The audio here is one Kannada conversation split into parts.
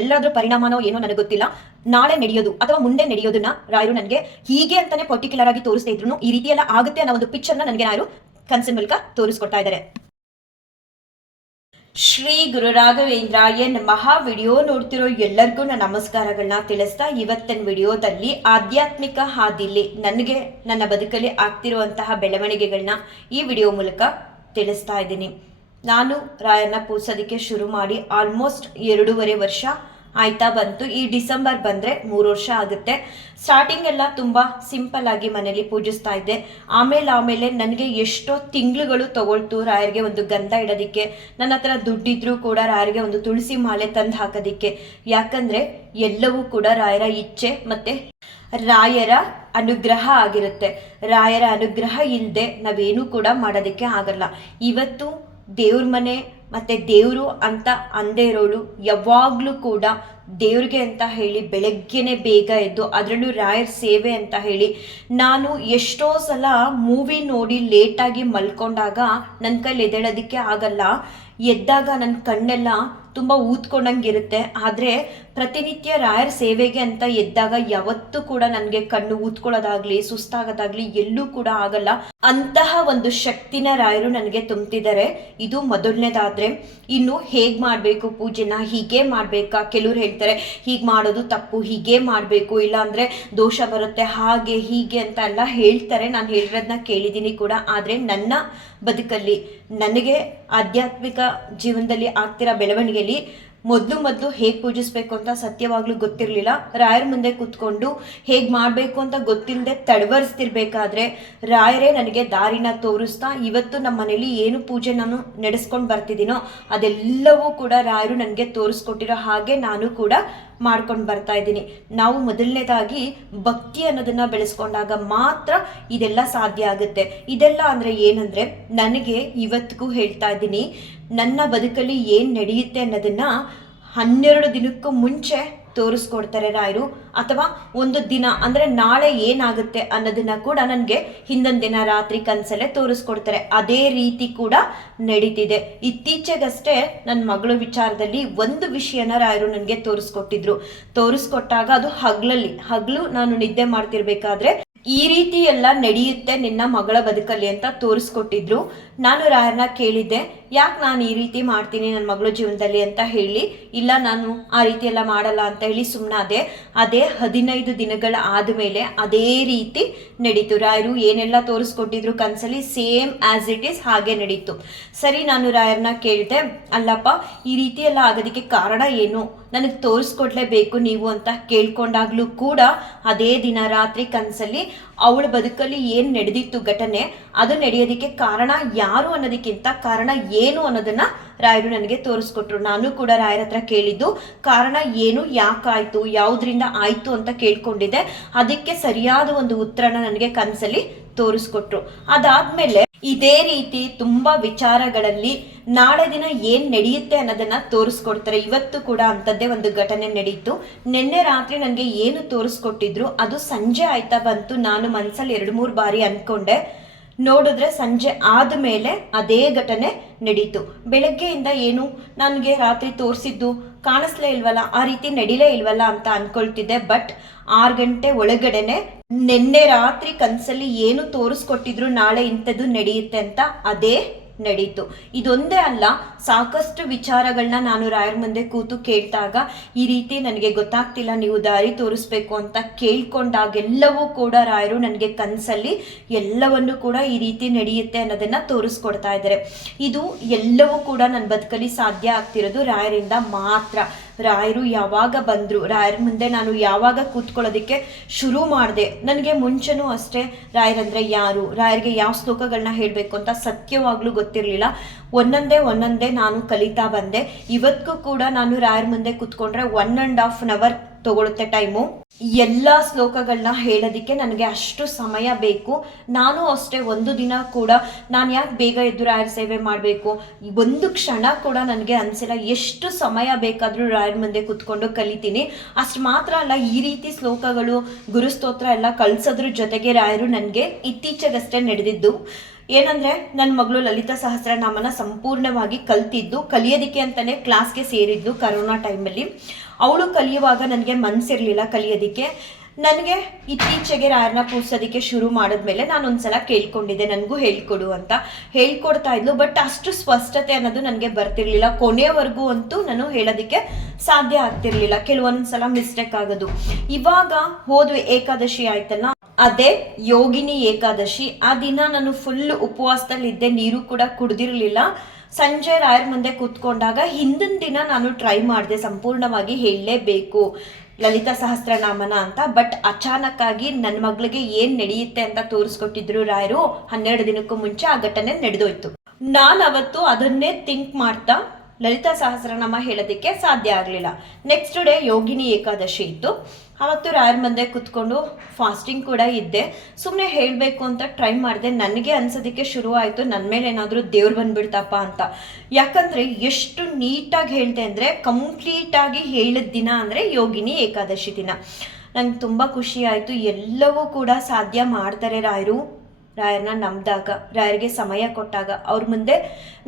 ಇವೆಲ್ಲದರ ಪರಿಣಾಮನೋ ಏನೋ ನನಗೆ ಗೊತ್ತಿಲ್ಲ. ನಾಳೆ ನಡೆಯೋದು ಅಥವಾ ಮುಂದೆ ನಡೆಯೋದನ್ನ ರಾಯರು ನನಗೆ ಹೀಗೆ ಅಂತಾನೆ ಪರ್ಟಿಕ್ಯುಲರ್ ಆಗಿ ತೋರಿಸ್ತಾ ಇದ್ರು, ಈ ರೀತಿ ಎಲ್ಲ ಆಗುತ್ತೆ ಅನ್ನೋ ಒಂದು ಪಿಕ್ಚರ್ನ ನನಗೆ ರಾಯರು ಕನಸಿನ ಮೂಲಕ ತೋರಿಸ್ಕೊಡ್ತಾ ಇದ್ದಾರೆ. ಶ್ರೀ ಗುರು ರಾಘವೇಂದ್ರಾಯ ನಮಃ. ವಿಡಿಯೋ ನೋಡ್ತಿರೋ ಎಲ್ಲರಿಗೂ ನಾನು ನಮಸ್ಕಾರಗಳನ್ನ ತಿಳಿಸ್ತಾ, ಇವತ್ತಿನ ವಿಡಿಯೋದಲ್ಲಿ ಆಧ್ಯಾತ್ಮಿಕ ಹಾದಿಲಿ ನನಗೆ ನನ್ನ ಬದುಕಲ್ಲಿ ಆಗ್ತಿರುವಂತಹ ಬೆಳವಣಿಗೆಗಳನ್ನ ಈ ವಿಡಿಯೋ ಮೂಲಕ ತಿಳಿಸ್ತಾ ಇದ್ದೀನಿ. ನಾನು ರಾಯರನ್ನ ಪೂಜಿಸೋದಕ್ಕೆ ಶುರು ಮಾಡಿ ಆಲ್ಮೋಸ್ಟ್ 2.5 ವರ್ಷ ಆಯ್ತಾ ಬಂತು. ಈ ಡಿಸೆಂಬರ್ ಬಂದರೆ 3 ವರ್ಷ ಆಗುತ್ತೆ. ಸ್ಟಾರ್ಟಿಂಗ್ ಎಲ್ಲ ತುಂಬ ಸಿಂಪಲ್ ಆಗಿ ಮನೇಲಿ ಪೂಜಿಸ್ತಾ ಇದ್ದೆ. ಆಮೇಲೆ ನನಗೆ ಎಷ್ಟೋ ತಿಂಗಳುಗಳು ತಗೊಳ್ತು ರಾಯರಿಗೆ ಒಂದು ಗಂಧ ಇಡೋದಕ್ಕೆ. ನನ್ನ ಹತ್ರ ದುಡ್ಡಿದ್ರೂ ಕೂಡ ರಾಯರಿಗೆ ಒಂದು ತುಳಸಿ ಮಾಲೆ ತಂದು ಹಾಕೋದಕ್ಕೆ. ಯಾಕಂದರೆ ಎಲ್ಲವೂ ಕೂಡ ರಾಯರ ಇಚ್ಛೆ ಮತ್ತು ರಾಯರ ಅನುಗ್ರಹ ಆಗಿರುತ್ತೆ. ರಾಯರ ಅನುಗ್ರಹ ಇಲ್ಲದೆ ನಾವೇನೂ ಕೂಡ ಮಾಡೋದಕ್ಕೆ ಆಗಲ್ಲ. ಇವತ್ತು ದೇವ್ರ ಮನೆ ಮತ್ತು ದೇವರು ಅಂತ ಅಂದೇ ಇರೋಳು ಯಾವಾಗಲೂ ಕೂಡ ದೇವ್ರಿಗೆ ಅಂತ ಹೇಳಿ ಬೆಳಗ್ಗೆನೆ ಬೇಗ ಎದ್ದು, ಅದರಲ್ಲೂ ರಾಯರ ಸೇವೆ ಅಂತ ಹೇಳಿ ನಾನು ಎಷ್ಟೋ ಸಲ ಮೂವಿ ನೋಡಿ ಲೇಟಾಗಿ ಮಲ್ಕೊಂಡಾಗ ನನ್ನ ಕೈಲಿ ಎದ್ದೇಳೋದಕ್ಕೆ ಆಗಲ್ಲ. ಎದ್ದಾಗ ನನ್ನ ಕಣ್ಣೆಲ್ಲ ತುಂಬ ಊದ್ಕೊಂಡಂಗಿರುತ್ತೆ. ಆದರೆ ಪ್ರತಿನಿತ್ಯ ರಾಯರ ಸೇವೆಗೆ ಅಂತ ಎದ್ದಾಗ ಯಾವತ್ತೂ ಕೂಡ ನನಗೆ ಕಣ್ಣು ಊದ್ಕೊಳ್ಳೋದಾಗ್ಲಿ ಸುಸ್ತಾಗೋದಾಗ್ಲಿ ಎಲ್ಲೂ ಕೂಡ ಆಗಲ್ಲ. ಅಂತಹ ಒಂದು ಶಕ್ತಿನ ರಾಯರು ನನಗೆ ತುಂಬ್ತಿದ್ದಾರೆ. ಇದು ಮೊದಲನೇದಾದ್ರೆ. ಇನ್ನು ಹೇಗೆ ಮಾಡಬೇಕು ಪೂಜೆನ, ಹೀಗೆ ಮಾಡಬೇಕಾ? ಕೆಲವ್ರು ಹೇಳ್ತಾರೆ ಹೀಗೆ ಮಾಡೋದು ತಪ್ಪು, ಹೀಗೆ ಮಾಡಬೇಕು, ಇಲ್ಲಾಂದರೆ ದೋಷ ಬರುತ್ತೆ, ಹಾಗೆ ಹೀಗೆ ಅಂತ ಎಲ್ಲ ಹೇಳ್ತಾರೆ. ನಾನು ಹೇಳಿರೋದನ್ನ ಕೇಳಿದ್ದೀನಿ ಕೂಡ. ಆದರೆ ನನ್ನ ಬದುಕಲ್ಲಿ ನನಗೆ ಆಧ್ಯಾತ್ಮಿಕ ಜೀವನದಲ್ಲಿ ಆಗ್ತಿರೋ ಬೆಳವಣಿಗೆಯಲ್ಲಿ ಮೊದಲು ಹೇಗೆ ಪೂಜಿಸ್ಬೇಕು ಅಂತ ಸತ್ಯವಾಗ್ಲೂ ಗೊತ್ತಿರಲಿಲ್ಲ. ರಾಯರ ಮುಂದೆ ಕೂತ್ಕೊಂಡು ಹೇಗೆ ಮಾಡಬೇಕು ಅಂತ ಗೊತ್ತಿಲ್ಲದೆ ತಡವರಿಸ್ತಿರ್ಬೇಕಾದ್ರೆ ರಾಯರೇ ನನಗೆ ದಾರಿನ ತೋರಿಸ್ತಾ ಇವತ್ತು ನಮ್ಮ ಮನೇಲಿ ಏನು ಪೂಜೆ ನಾನು ನಡೆಸ್ಕೊಂಡು ಬರ್ತಿದ್ದೀನೋ ಅದೆಲ್ಲವೂ ಕೂಡ ರಾಯರು ನನಗೆ ತೋರಿಸ್ಕೊಟ್ಟಿರೋ ಹಾಗೆ ನಾನು ಕೂಡ ಮಾಡ್ಕೊಂಡು ಬರ್ತಾ ಇದ್ದೀನಿ. ನಾವು ಮೊದಲನೇದಾಗಿ ಭಕ್ತಿ ಅನ್ನೋದನ್ನ ಬೆಳೆಸ್ಕೊಂಡಾಗ ಮಾತ್ರ ಇದೆಲ್ಲ ಸಾಧ್ಯ ಆಗುತ್ತೆ. ಇದೆಲ್ಲ ಅಂದರೆ ಏನಂದರೆ, ನನಗೆ ಇವತ್ತಿಗೂ ಹೇಳ್ತಾ ಇದ್ದೀನಿ, ನನ್ನ ಬದುಕಲ್ಲಿ ಏನು ನಡೆಯುತ್ತೆ ಅನ್ನೋದನ್ನ 12 ದಿನಕ್ಕೂ ಮುಂಚೆ ತೋರಿಸ್ಕೊಡ್ತಾರೆ ರಾಯರು. ಅಥವಾ ಒಂದು ದಿನ ಅಂದರೆ ನಾಳೆ ಏನಾಗುತ್ತೆ ಅನ್ನೋದನ್ನ ಕೂಡ ನನಗೆ ಹಿಂದೊಂದು ದಿನ ರಾತ್ರಿ ಕನಸಲ್ಲೇ ತೋರಿಸ್ಕೊಡ್ತಾರೆ. ಅದೇ ರೀತಿ ಕೂಡ ನಡೀತಿದೆ. ಇತ್ತೀಚೆಗಷ್ಟೇ ನನ್ನ ಮಗಳ ವಿಚಾರದಲ್ಲಿ ಒಂದು ವಿಷಯನ ರಾಯರು ನನಗೆ ತೋರಿಸ್ಕೊಟ್ಟಾಗ ಅದು ಹಗಲು ನಾನು ನಿದ್ದೆ ಮಾಡ್ತಿರ್ಬೇಕಾದ್ರೆ ಈ ರೀತಿ ಎಲ್ಲ ನಡೆಯುತ್ತೆ ನಿನ್ನ ಮಗಳ ಬದುಕಲ್ಲಿ ಅಂತ ತೋರಿಸ್ಕೊಟ್ಟಿದ್ರು. ನಾನು ರಾಯರನ್ನ ಕೇಳಿದ್ದೆ, ಯಾಕೆ ನಾನು ಈ ರೀತಿ ಮಾಡ್ತೀನಿ ನನ್ನ ಮಗಳ ಜೀವನದಲ್ಲಿ ಅಂತ ಹೇಳಿ. ಇಲ್ಲ, ನಾನು ಆ ರೀತಿ ಎಲ್ಲ ಮಾಡಲ್ಲ ಅಂತ ಹೇಳಿ ಸುಮ್ಮನಾದೆ. ಅದೇ 15 ದಿನಗಳ ಆದಮೇಲೆ ಅದೇ ರೀತಿ ನಡೀತು. ರಾಯರು ಏನೆಲ್ಲ ತೋರಿಸ್ಕೊಟ್ಟಿದ್ರು ಕನಸಲ್ಲಿ ಸೇಮ್ ಆ್ಯಸ್ ಇಟ್ ಈಸ್ ಹಾಗೆ ನಡೀತು. ಸರಿ, ನಾನು ರಾಯರನ್ನ ಕೇಳಿದೆ, ಅಲ್ಲಪ್ಪ ಈ ರೀತಿ ಎಲ್ಲ ಆಗೋದಕ್ಕೆ ಕಾರಣ ಏನು, ನನಗೆ ತೋರಿಸ್ಕೊಡ್ಲೇಬೇಕು ನೀವು ಅಂತ ಕೇಳ್ಕೊಂಡಾಗ್ಲೂ ಕೂಡ ಅದೇ ದಿನ ರಾತ್ರಿ ಕನಸಲ್ಲಿ ಅವಳ ಬದುಕಲ್ಲಿ ಏನು ನಡೆದಿತ್ತು ಘಟನೆ, ಅದು ನಡೆಯೋದಕ್ಕೆ ಕಾರಣ ಯಾರು ಅನ್ನೋದಕ್ಕಿಂತ ಕಾರಣ ಏನು ಅನ್ನೋದನ್ನ ರಾಯರು ನನಗೆ ತೋರಿಸ್ಕೊಟ್ರು. ನಾನು ಕೂಡ ರಾಯರ ಹತ್ರ ಕೇಳಿದ್ದು ಕಾರಣ ಏನು, ಯಾಕಾಯ್ತು, ಯಾವುದರಿಂದ ಆಯ್ತು ಅಂತ ಕೇಳ್ಕೊಂಡಿದ್ದೆ. ಅದಕ್ಕೆ ಸರಿಯಾದ ಒಂದು ಉತ್ತರನ ನನಗೆ ಕನಸಲ್ಲಿ ತೋರಿಸ್ಕೊಟ್ರು. ಅದಾದ್ಮೇಲೆ ಇದೇ ರೀತಿ ತುಂಬಾ ವಿಚಾರಗಳಲ್ಲಿ ನಾಳೆ ದಿನ ಏನ್ ನಡೆಯುತ್ತೆ ಅನ್ನೋದನ್ನ ತೋರಿಸ್ಕೊಡ್ತಾರೆ. ಇವತ್ತು ಕೂಡ ಅಂಥದ್ದೇ ಒಂದು ಘಟನೆ ನಡೀತು. ನಿನ್ನೆ ರಾತ್ರಿ ನನಗೆ ಏನು ತೋರಿಸ್ಕೊಟ್ಟಿದ್ರು ಅದು ಸಂಜೆ ಆಯ್ತಾ ಬಂತು. ನಾನು ಮನ್ಸಲ್ಲಿ 2-3 ಬಾರಿ ಅನ್ಕೊಂಡೆ. ನೋಡಿದ್ರೆ ಸಂಜೆ ಆದಮೇಲೆ ಅದೇ ಘಟನೆ ನಡೀತು. ಬೆಳಗ್ಗೆಯಿಂದ ಏನು ನನಗೆ ರಾತ್ರಿ ತೋರಿಸಿದ್ದು ಕಾಣಿಸ್ಲೇ ಇಲ್ವಲ್ಲ, ಆ ರೀತಿ ನಡಿಲೇ ಇಲ್ವಲ್ಲ ಅಂತ ಅನ್ಕೊಳ್ತಿದ್ದೆ. ಬಟ್ 6 ಗಂಟೆ ಒಳಗಡೆನೆ ನಿನ್ನೆ ರಾತ್ರಿ ಕನಸಲ್ಲಿ ಏನು ತೋರಿಸ್ಕೊಟ್ಟಿದ್ರು ನಾಳೆ ಇಂಥದ್ದು ನಡೆಯುತ್ತೆ ಅಂತ ಅದೇ ನಡೀತು. ಇದೊಂದೇ ಅಲ್ಲ, ಸಾಕಷ್ಟು ವಿಚಾರಗಳನ್ನ ನಾನು ರಾಯರ ಮುಂದೆ ಕೂತು ಕೇಳ್ದಾಗ ಈ ರೀತಿ ನನಗೆ ಗೊತ್ತಾಗ್ತಿಲ್ಲ, ನೀವು ದಾರಿ ತೋರಿಸ್ಬೇಕು ಅಂತ ಕೇಳ್ಕೊಂಡಾಗೆಲ್ಲವೂ ಕೂಡ ರಾಯರು ನನಗೆ ಕನಸಲ್ಲಿ ಎಲ್ಲವನ್ನೂ ಕೂಡ ಈ ರೀತಿ ನಡೆಯುತ್ತೆ ಅನ್ನೋದನ್ನ ತೋರಿಸ್ಕೊಡ್ತಾ ಇದ್ದಾರೆ. ಇದು ಎಲ್ಲವೂ ಕೂಡ ನನ್ನ ಬದುಕಲ್ಲಿ ಸಾಧ್ಯ ಆಗ್ತಿರೋದು ರಾಯರಿಂದ ಮಾತ್ರ. ರಾಯರು ಯಾವಾಗ ಬಂದರು, ರಾಯರ ಮುಂದೆ ನಾನು ಯಾವಾಗ ಕೂತ್ಕೊಳ್ಳೋದಕ್ಕೆ ಶುರು ಮಾಡಿದೆ, ನನಗೆ ಮುಂಚೆನೂ ಅಷ್ಟೇ ರಾಯರಂದರೆ ಯಾರು, ರಾಯರಿಗೆ ಯಾವ ಶ್ಲೋಕಗಳನ್ನ ಹೇಳಬೇಕು ಅಂತ ಸತ್ಯವಾಗ್ಲೂ ಗೊತ್ತಿರಲಿಲ್ಲ. ಒಂದೊಂದೇ ನಾನು ಕಲಿತಾ ಬಂದೆ. ಇವತ್ತಿಗೂ ಕೂಡ ನಾನು ರಾಯರ ಮುಂದೆ ಕೂತ್ಕೊಂಡ್ರೆ 1.5 hour ತಗೊಳುತ್ತೆ ಟೈಮು. ಎಲ್ಲ ಶ್ಲೋಕಗಳನ್ನ ಹೇಳೋದಕ್ಕೆ ನನಗೆ ಅಷ್ಟು ಸಮಯ ಬೇಕು. ನಾನು ಅಷ್ಟೇ ಒಂದು ದಿನ ಕೂಡ ನಾನು ಯಾಕೆ ಬೇಗ ಎದ್ದು ರಾಯರ ಸೇವೆ ಮಾಡಬೇಕು, ಒಂದು ಕ್ಷಣ ಕೂಡ ನನಗೆ ಅನಿಸಿಲ್ಲ. ಎಷ್ಟು ಸಮಯ ಬೇಕಾದರೂ ರಾಯರ ಮುಂದೆ ಕೂತ್ಕೊಂಡು ಕಲಿತೀನಿ. ಅಷ್ಟು ಮಾತ್ರ ಅಲ್ಲ, ಈ ರೀತಿ ಶ್ಲೋಕಗಳು ಗುರುಸ್ತೋತ್ರ ಎಲ್ಲ ಕಲಿಸೋದ್ರ ಜೊತೆಗೆ ರಾಯರು ನನಗೆ ಇತ್ತೀಚೆಗಷ್ಟೇ ನಡೆದಿದ್ದು ಏನಂದರೆ ನನ್ನ ಮಗಳು ಲಲಿತಾ ಸಹಸ್ರನಾಮನ ಸಂಪೂರ್ಣವಾಗಿ ಕಲಿಯೋದಕ್ಕೆ ಅಂತಲೇ ಕ್ಲಾಸ್ಗೆ ಸೇರಿದ್ದು ಕರೋನಾ ಟೈಮಲ್ಲಿ. ಅವಳು ಕಲಿಯುವಾಗ ನನಗೆ ಮನಸ್ಸಿರಲಿಲ್ಲ ಕಲಿಯೋದಕ್ಕೆ. ನನಗೆ ಇತ್ತೀಚೆಗೆ ರಾಯರನ್ನ ಪೂಜಿಸೋದಕ್ಕೆ ಶುರು ಮಾಡಿದ್ಮೇಲೆ ನಾನು ಒಂದ್ಸಲ ಕೇಳ್ಕೊಂಡಿದ್ದೆ, ನನಗೂ ಹೇಳ್ಕೊಡು ಅಂತ. ಹೇಳ್ಕೊಡ್ತಾ ಇದ್ಲು, ಬಟ್ ಅಷ್ಟು ಸ್ಪಷ್ಟತೆ ಅನ್ನೋದು ನನಗೆ ಬರ್ತಿರ್ಲಿಲ್ಲ. ಕೊನೆಯವರೆಗೂ ಅಂತೂ ನಾನು ಹೇಳೋದಕ್ಕೆ ಸಾಧ್ಯ ಆಗ್ತಿರ್ಲಿಲ್ಲ, ಕೆಲವೊಂದ್ಸಲ ಮಿಸ್ಟೇಕ್ ಆಗೋದು. ಇವಾಗ ಹೋದ್ವಿ ಏಕಾದಶಿ ಆಯ್ತಲ್ಲ, ಅದೇ ಯೋಗಿನಿ ಏಕಾದಶಿ. ಆ ದಿನ ನಾನು ಫುಲ್ ಉಪವಾಸದಲ್ಲಿದ್ದೆ, ನೀರು ಕೂಡ ಕುಡ್ದಿರ್ಲಿಲ್ಲ. ಸಂಜೆ ರಾಯರ ಮುಂದೆ ಕೂತ್ಕೊಂಡಾಗ ಹಿಂದಿನ ದಿನ ನಾನು ಟ್ರೈ ಮಾಡಿದೆ ಸಂಪೂರ್ಣವಾಗಿ ಹೇಳಲೇಬೇಕು ಲಲಿತಾ ಸಹಸ್ರನಾಮನ ಅಂತ. ಬಟ್ ಅಚಾನಕ್ ಆಗಿ ನನ್ನ ಮಗಳಿಗೆ ಏನು ನಡೆಯುತ್ತೆ ಅಂತ ತೋರಿಸ್ಕೊಟ್ಟಿದ್ರು ರಾಯರು. 12 ದಿನಕ್ಕೂ ಮುಂಚೆ ಆ ಘಟನೆ ನಡೆದೋಯ್ತು. ನಾನು ಅವತ್ತು ಅದನ್ನೇ ಥಿಂಕ್ ಮಾಡ್ತಾ ಲಲಿತಾ ಸಹಸ್ರನಾಮ ಹೇಳೋದಕ್ಕೆ ಸಾಧ್ಯ ಆಗಲಿಲ್ಲ. ನೆಕ್ಸ್ಟ್ ಡೇ ಯೋಗಿನಿ ಏಕಾದಶಿ ಇತ್ತು. ಅವತ್ತು ರಾಯರ ಮುಂದೆ ಕುತ್ಕೊಂಡು ಫಾಸ್ಟಿಂಗ್ ಕೂಡ ಇದ್ದೆ. ಸುಮ್ಮನೆ ಹೇಳಬೇಕು ಅಂತ ಟ್ರೈ ಮಾಡಿದೆ. ನನಗೆ ಅನ್ಸೋದಕ್ಕೆ ಶುರು ಆಯಿತು, ನನ್ನ ಮೇಲೆ ಏನಾದರೂ ದೇವ್ರು ಬಂದುಬಿಡ್ತಪ್ಪ ಅಂತ. ಯಾಕಂದರೆ ಎಷ್ಟು ನೀಟಾಗಿ ಹೇಳಿದೆ ಅಂದರೆ, ಕಂಪ್ಲೀಟಾಗಿ ಹೇಳಿದ ದಿನ ಅಂದರೆ ಯೋಗಿನಿ ಏಕಾದಶಿ ದಿನ. ನಂಗೆ ತುಂಬ ಖುಷಿ ಆಯಿತು. ಎಲ್ಲವೂ ಕೂಡ ಸಾಧ್ಯ ಮಾಡ್ತಾರೆ ರಾಯರು. ರಾಯರನ್ನ ನಂಬಿದಾಗ, ರಾಯರಿಗೆ ಸಮಯ ಕೊಟ್ಟಾಗ, ಅವ್ರ ಮುಂದೆ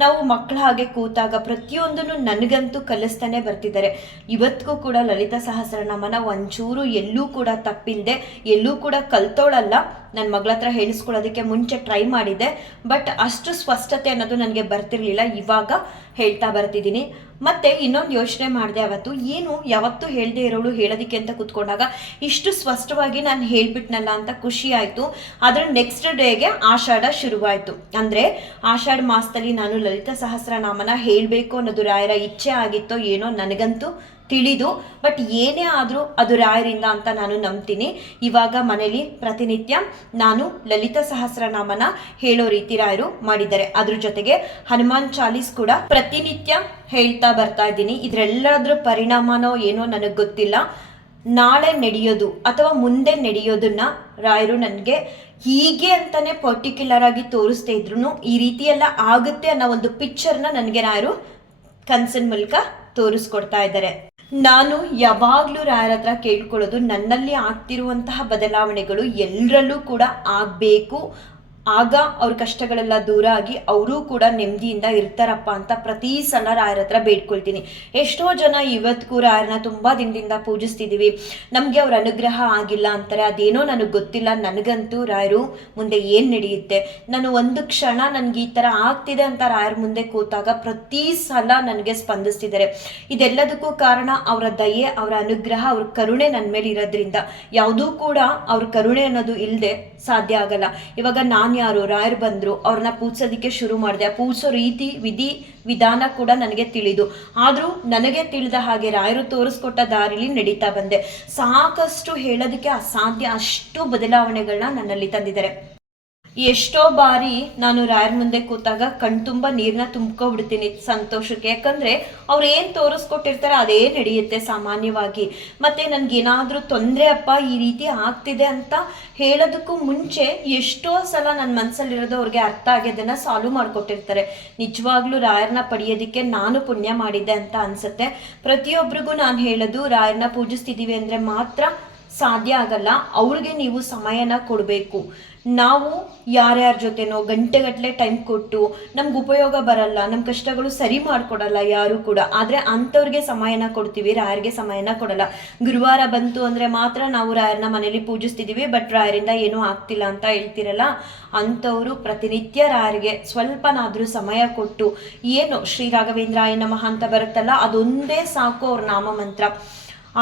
ನಾವು ಮಕ್ಕಳ ಹಾಗೆ ಕೂತಾಗ ಪ್ರತಿಯೊಂದನ್ನು ನನಗಂತೂ ಕಲಿಸ್ತಾನೆ ಬರ್ತಿದ್ದಾರೆ. ಇವತ್ತಿಗೂ ಕೂಡ ಲಲಿತಾ ಸಹಸ್ರನಾಮನ ಒಂಚೂರು ಎಲ್ಲೂ ಕೂಡ ತಪ್ಪಿಲ್ಲದೆ, ಎಲ್ಲೂ ಕೂಡ ಕಲ್ತೋಳಲ್ಲ. ನನ್ನ ಮಗಳ ಹತ್ರ ಹೇಳಿಸ್ಕೊಳ್ಳೋದಕ್ಕೆ ಮುಂಚೆ ಟ್ರೈ ಮಾಡಿದ್ದೆ, ಬಟ್ ಅಷ್ಟು ಸ್ಪಷ್ಟತೆ ಅನ್ನೋದು ನನಗೆ ಬರ್ತಿರ್ಲಿಲ್ಲ. ಇವಾಗ ಹೇಳ್ತಾ ಬರ್ತಿದ್ದೀನಿ. ಮತ್ತೆ ಇನ್ನೊಂದು ಯೋಚನೆ ಮಾಡಿದೆ ಅವತ್ತು, ಏನು ಯಾವತ್ತೂ ಹೇಳದೆ ಇರೋಳು ಹೇಳೋದಕ್ಕೆ ಅಂತ ಕೂತ್ಕೊಂಡಾಗ ಇಷ್ಟು ಸ್ಪಷ್ಟವಾಗಿ ನಾನು ಹೇಳ್ಬಿಟ್ನಲ್ಲ ಅಂತ ಖುಷಿ ಆಯಿತು. ಅದರ ನೆಕ್ಸ್ಟ್ ಡೇಗೆ ಆಷಾಢ ಶುರುವಾಯಿತು. ಅಂದರೆ ಆಷಾಢ ಮಾಸದಲ್ಲಿ ನಾನು ಲಲಿತಾ ಸಹಸ್ರನಾಮನ ಹೇಳಬೇಕು ಅನ್ನೋದು ರಾಯರ ಇಚ್ಛೆ ಆಗಿತ್ತೋ ಏನೋ ನನಗಂತೂ ತಿಳಿದು. ಬಟ್ ಏನೇ ಆದರೂ ಅದು ರಾಯರಿಂದ ಅಂತ ನಾನು ನಂಬ್ತೀನಿ. ಇವಾಗ ಮನೇಲಿ ಪ್ರತಿನಿತ್ಯ ನಾನು ಲಲಿತಾ ಸಹಸ್ರನಾಮನ ಹೇಳೋ ರೀತಿ ರಾಯರು ಮಾಡಿದ್ದಾರೆ. ಅದ್ರ ಜೊತೆಗೆ ಹನುಮಾನ್ ಚಾಲೀಸ್ ಕೂಡ ಪ್ರತಿನಿತ್ಯ ಹೇಳ್ತಾ ಬರ್ತಾ ಇದ್ದೀನಿ. ಇದರೆಲ್ಲದ್ರ ಪರಿಣಾಮನೋ ಏನೋ ನನಗೆ ಗೊತ್ತಿಲ್ಲ. ನಾಳೆ ನಡೆಯೋದು ಅಥವಾ ಮುಂದೆ ನಡೆಯೋದನ್ನ ರಾಯರು ನನಗೆ ಹೀಗೆ ಅಂತಾನೆ ಪರ್ಟಿಕ್ಯುಲರ್ ಆಗಿ ತೋರಿಸ್ತಾ ಇದ್ರು. ಈ ರೀತಿಯೆಲ್ಲ ಆಗುತ್ತೆ ಅನ್ನೋ ಒಂದು ಪಿಕ್ಚರ್ನ ನನಗೆ ರಾಯರು ಕನಸಿನ ಮೂಲಕ ತೋರಿಸ್ಕೊಡ್ತಾ ಇದ್ದಾರೆ. ನಾನು ಯಾವಾಗಲೂ ರಾಯರ ಹತ್ರ ಕೇಳ್ಕೊಳ್ಳೋದು, ನನ್ನಲ್ಲಿ ಆಗ್ತಿರುವಂತಹ ಬದಲಾವಣೆಗಳು ಎಲ್ಲರಲ್ಲೂ ಕೂಡ ಆಗಬೇಕು. ಆಗ ಅವ್ರ ಕಷ್ಟಗಳೆಲ್ಲ ದೂರ ಆಗಿ ಅವರೂ ಕೂಡ ನೆಮ್ಮದಿಯಿಂದ ಇರ್ತಾರಪ್ಪ ಅಂತ ಪ್ರತಿ ಸಲ ರಾಯರ ಹತ್ರ ಬೇಡ್ಕೊಳ್ತೀನಿ. ಎಷ್ಟೋ ಜನ ಇವತ್ತಿಗೂ ರಾಯರನ್ನ ತುಂಬ ದಿನದಿಂದ ಪೂಜಿಸ್ತಿದ್ದೀವಿ, ನಮಗೆ ಅವ್ರ ಅನುಗ್ರಹ ಆಗಿಲ್ಲ ಅಂತಾರೆ. ಅದೇನೋ ನನಗೆ ಗೊತ್ತಿಲ್ಲ. ನನಗಂತೂ ರಾಯರು ಮುಂದೆ ಏನು ನಡೆಯುತ್ತೆ, ನಾನು ಒಂದು ಕ್ಷಣ ನನಗೆ ಈ ಥರ ಆಗ್ತಿದೆ ಅಂತ ರಾಯರ ಮುಂದೆ ಕೂತಾಗ ಪ್ರತಿ ಸಲ ನನಗೆ ಸ್ಪಂದಿಸ್ತಿದ್ದಾರೆ. ಇದೆಲ್ಲದಕ್ಕೂ ಕಾರಣ ಅವರ ದಯೆ, ಅವರ ಅನುಗ್ರಹ, ಅವ್ರ ಕರುಣೆ ನನ್ನ ಮೇಲೆ ಇರೋದ್ರಿಂದ. ಯಾವುದೂ ಕೂಡ ಅವ್ರ ಕರುಣೆ ಅನ್ನೋದು ಇಲ್ಲದೆ ಸಾಧ್ಯ ಆಗಲ್ಲ. ಇವಾಗ ನಾನು ಯಾರು, ರಾಯರು ಬಂದರು, ಅವ್ರನ್ನ ಪೂಜಿಸೋದಕ್ಕೆ ಶುರು ಮಾಡಿದೆ. ಆ ಪೂಜಿಸೋ ರೀತಿ ವಿಧಾನ ಕೂಡ ನನಗೆ ತಿಳಿದು, ಆದರೂ ನನಗೆ ತಿಳಿದ ಹಾಗೆ ರಾಯರು ತೋರಿಸ್ಕೊಟ್ಟ ದಾರಿಲಿ ನಡೀತಾ ಬಂದೆ. ಸಾಕಷ್ಟು ಹೇಳೋದಕ್ಕೆ ಅಸಾಧ್ಯ ಅಷ್ಟು ಬದಲಾವಣೆಗಳನ್ನ ನನ್ನಲ್ಲಿ ತಂದಿದ್ದಾರೆ. ಎಷ್ಟೋ ಬಾರಿ ನಾನು ರಾಯರ ಮುಂದೆ ಕೂತಾಗ ಕಣ್ತುಂಬ ನೀರನ್ನ ತುಂಬ್ಕೊಬಿಡ್ತೀನಿ ಸಂತೋಷಕ್ಕೆ. ಯಾಕಂದರೆ ಅವ್ರು ಏನು ತೋರಿಸ್ಕೊಟ್ಟಿರ್ತಾರೆ ಅದೇ ನಡೆಯುತ್ತೆ ಸಾಮಾನ್ಯವಾಗಿ. ಮತ್ತು ನನಗೇನಾದರೂ ತೊಂದರೆ ಅಪ್ಪ ಈ ರೀತಿ ಆಗ್ತಿದೆ ಅಂತ ಹೇಳೋದಕ್ಕೂ ಮುಂಚೆ ಎಷ್ಟೋ ಸಲ ನನ್ನ ಮನಸ್ಸಲ್ಲಿರೋದು ಅವ್ರಿಗೆ ಅರ್ಥ ಆಗಿ ಅದನ್ನು ಸಾಲ್ವ್ ಮಾಡಿಕೊಟ್ಟಿರ್ತಾರೆ. ನಿಜವಾಗ್ಲೂ ರಾಯರನ್ನ ಪಡೆಯೋದಕ್ಕೆ ನಾನು ಪುಣ್ಯ ಮಾಡಿದ್ದೆ ಅಂತ ಅನಿಸುತ್ತೆ. ಪ್ರತಿಯೊಬ್ಬರಿಗೂ ನಾನು ಹೇಳೋದು, ರಾಯರನ್ನ ಪೂಜಿಸ್ತಿದ್ದೀವಿ ಅಂದರೆ ಮಾತ್ರ ಸಾಧ್ಯ ಆಗಲ್ಲ. ಅವ್ರಿಗೆ ನೀವು ಸಮಯನ ಕೊಡಬೇಕು. ನಾವು ಯಾರ್ಯಾರ ಜೊತೆನೋ ಗಂಟೆಗಟ್ಟಲೆ ಟೈಮ್ ಕೊಟ್ಟು ನಮ್ಗೆ ಉಪಯೋಗ ಬರಲ್ಲ, ನಮ್ಮ ಕಷ್ಟಗಳು ಸರಿ ಮಾಡಿಕೊಡಲ್ಲ ಯಾರು ಕೂಡ. ಆದರೆ ಅಂಥವ್ರಿಗೆ ಸಮಯನ ಕೊಡ್ತೀವಿ, ರಾಯರಿಗೆ ಸಮಯನ ಕೊಡಲ್ಲ. ಗುರುವಾರ ಬಂತು ಅಂದರೆ ಮಾತ್ರ ನಾವು ರಾಯರನ್ನ ಮನೇಲಿ ಪೂಜಿಸ್ತಿದ್ದೀವಿ, ಬಟ್ ರಾಯರಿಂದ ಏನೂ ಆಗ್ತಿಲ್ಲ ಅಂತ ಹೇಳ್ತಿರಲ್ಲ, ಅಂಥವರು ಪ್ರತಿನಿತ್ಯ ರಾಯರಿಗೆ ಸ್ವಲ್ಪನಾದರೂ ಸಮಯ ಕೊಟ್ಟು, ಏನು ಶ್ರೀ ರಾಘವೇಂದ್ರಾಯ ನಮಃ ಅಂತ ಬರುತ್ತಲ್ಲ, ಅದೊಂದೇ ಸಾಕು ಅವ್ರ ನಾಮ ಮಂತ್ರ.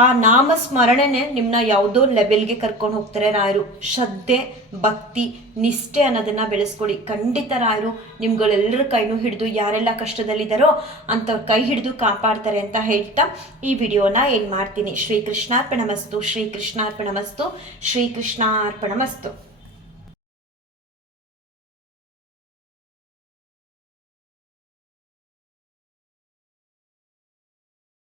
ಆ ನಾಮ ಸ್ಮರಣೆನೇ ನಿಮ್ಮನ್ನ ಯಾವುದೋ ಲೆವೆಲ್ಗೆ ಕರ್ಕೊಂಡು ಹೋಗ್ತಾರೆ ರಾಯರು. ಶ್ರದ್ಧೆ, ಭಕ್ತಿ, ನಿಷ್ಠೆ ಅನ್ನೋದನ್ನು ಬೆಳೆಸ್ಕೊಡಿ. ಖಂಡಿತ ರಾಯರು ನಿಮ್ಗಳೆಲ್ಲರ ಕೈನೂ ಹಿಡಿದು, ಯಾರೆಲ್ಲ ಕಷ್ಟದಲ್ಲಿದ್ದಾರೋ ಅಂಥವ್ರ ಕೈ ಹಿಡಿದು ಕಾಪಾಡ್ತಾರೆ ಅಂತ ಹೇಳ್ತಾ ಈ ವಿಡಿಯೋನ ಏನು ಮಾಡ್ತೀನಿ. ಶ್ರೀಕೃಷ್ಣಾರ್ಪಣಮಸ್ತು, ಶ್ರೀಕೃಷ್ಣಾರ್ಪಣಮಸ್ತು, ಶ್ರೀಕೃಷ್ಣಾರ್ಪಣಮಸ್ತು.